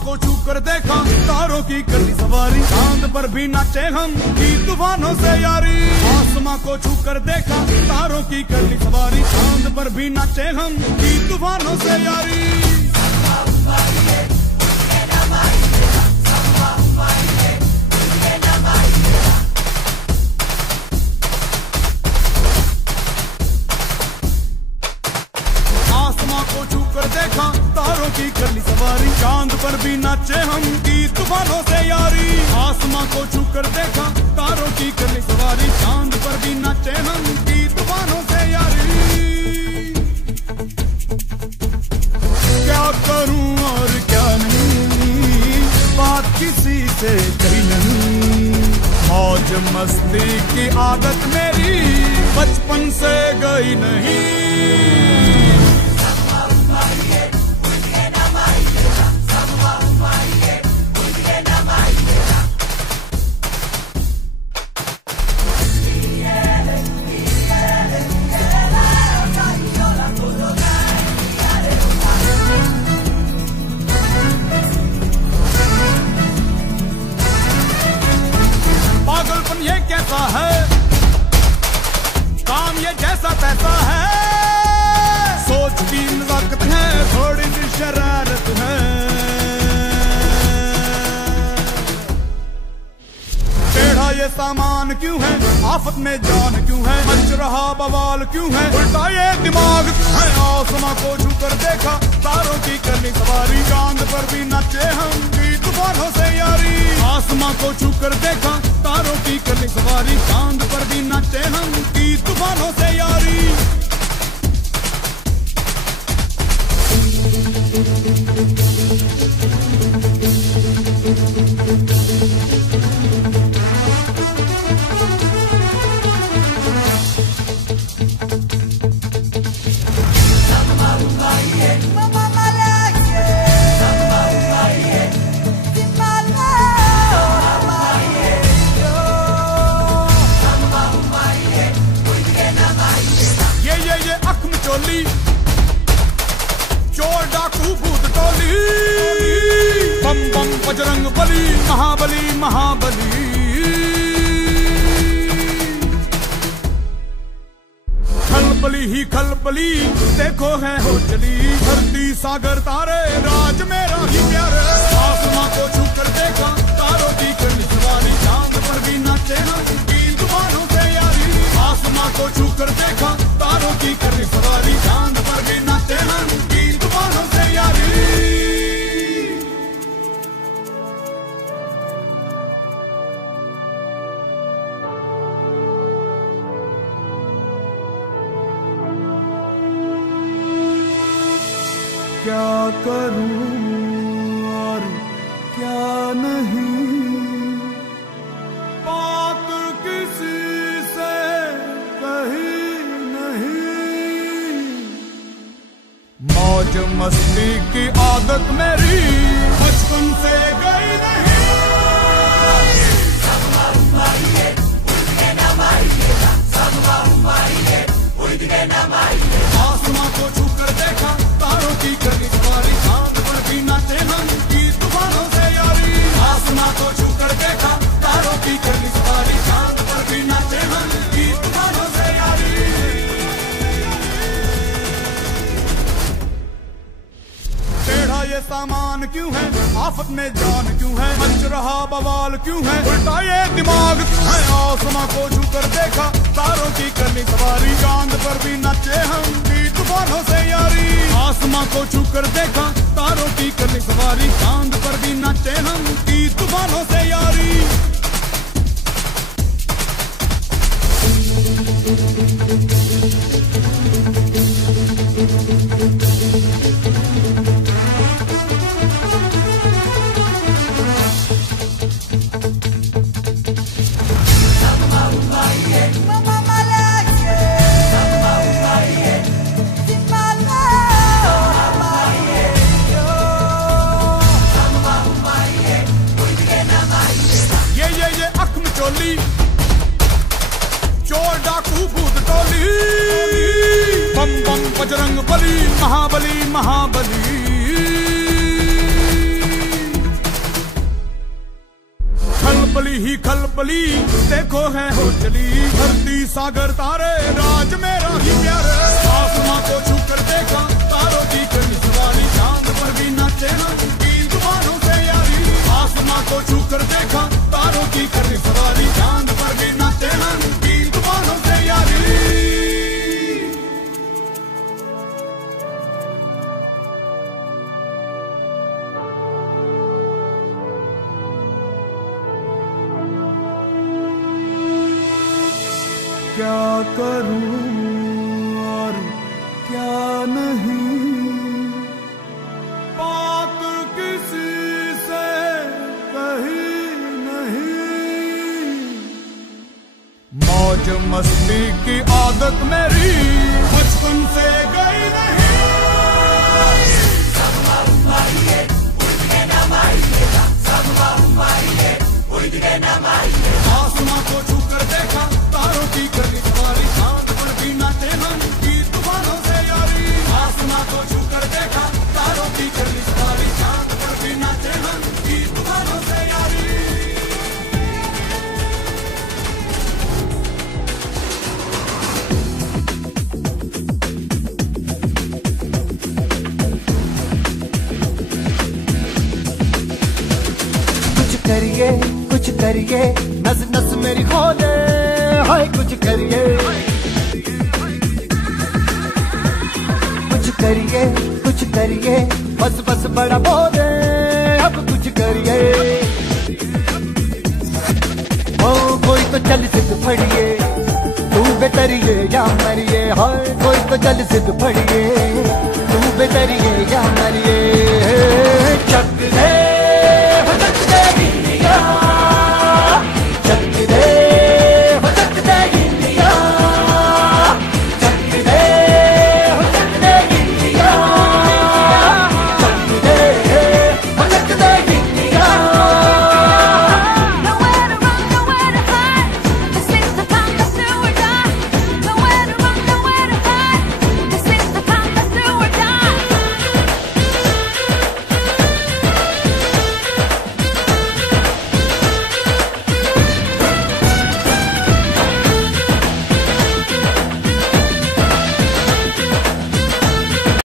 को छू कर देखा तारों की करनी सवारी, चांद पर भी नाचे हम की तूफानों से यारी। आसमां को छू कर देखा तारों की करनी सवारी, चांद पर भी नाचे हम की तूफानों से यारी। आसमां को छू कर देखा तारों की करनी सवारी, चांद पर भी नाचे हम की तूफानों से यारी। आसमां को छू कर देखा तारों की करनी सवारी, चांद पर भी नाचे हम की तूफानों से यारी। क्या करूं और क्या नहीं, बात किसी से कही नहीं। मौज मस्ती की आदत मेरी बचपन से गई नहीं। पागलपन ये कैसा है, काम ये जैसा तैसा है। सोच की नजाकत है, थोड़ी सी शरारत है। टेढ़ा ये सामान क्यों है, आफत में जान क्यों है, मच रहा बवाल क्यों है, उल्टा ये दिमाग है। आसमां को छू कर देखा तारों की करनी सवारी, चांद पर भी नाचे हम की तूफानों से यारी। आसमां को छू कर देखा तारों की करनी सवारी, चांद पर भी नाचे हम की तूफानों से यारी। ये अखम चोली, चोर डाकू भूत टोली, बम बम बजरंग बली, महाबली महाबली। खलबली ही खलबली देखो है हो चली, धरती सागर तारे राज मेरा ही प्यारे। आसमां को छू कर देखा तारों की करनी सवारी, चांद पर भी नाचे हम की तूफानों से यारी। आसमां को छू कर देखा तारों की करनी सवारी, चांद पर भी नाचे हम की तूफानों से यारी। क्या करूं और क्या नहीं, बात किसी से कही नहीं। मौज मस्ती की आदत मेरी बचपन से गई नहीं। आसमां को छू कर देखा तारों की करनी सवारी, चांद पर भी नाचे हम की तूफानों से यारी। आसमां को छू कर देखा तारों की करनी सवारी, चांद पर भी नाचे हम की तूफानों से यारी। टेढ़ा ये सामान क्यों है, आफत में जान क्यों है, मच रहा बवाल क्यों है, उल्टा ये दिमाग है। आसमां को छू कर देखा तारों की करनी सवारी, चांद पर भी नाचे हम की तूफानों से यारी। आसमां को छू कर देखा तारों की करनी सवारी, चांद पर भी नाचे हम की तूफानों से यारी। बजरंग बली, महाबली महाबली। खलबली ही खलबली देखो है हो चली, धरती सागर तारे राज मेरा ही प्यारे। आसमां को छू कर देखा तारों की करनी सवारी, चांद पर भी नाचे ना तीन तूफानों से यारी। आसमां को छू कर देखा तारों की करनी सवारी, चांद पर भी नाचे ना तीन तूफानों से यारी। क्या करूं और क्या नहीं, बात किसी से कही नहीं। मौज मस्ती की आदत मेरी बचपन से गई नहीं। आसमां को छू कर देखा तारों की करनी सवारी, चांद पर भी नाचे हम तीर तूफानों से यारी। आसमां को छू कर देखा तारों की करनी सवारी, चांद पर भी नाचे हम तीर तूफानों से यारी। कुछ करिए नस नस मेरी खोले, हाय कुछ करिए बस बस बड़ा बोले, अब कुछ करिए। ओ कोई तो चल सिद्ध फड़िए, तू बेतरिए या मरिए। हाय कोई तो चल सिद्ध फड़िए, तू बेतरिए या मरिए।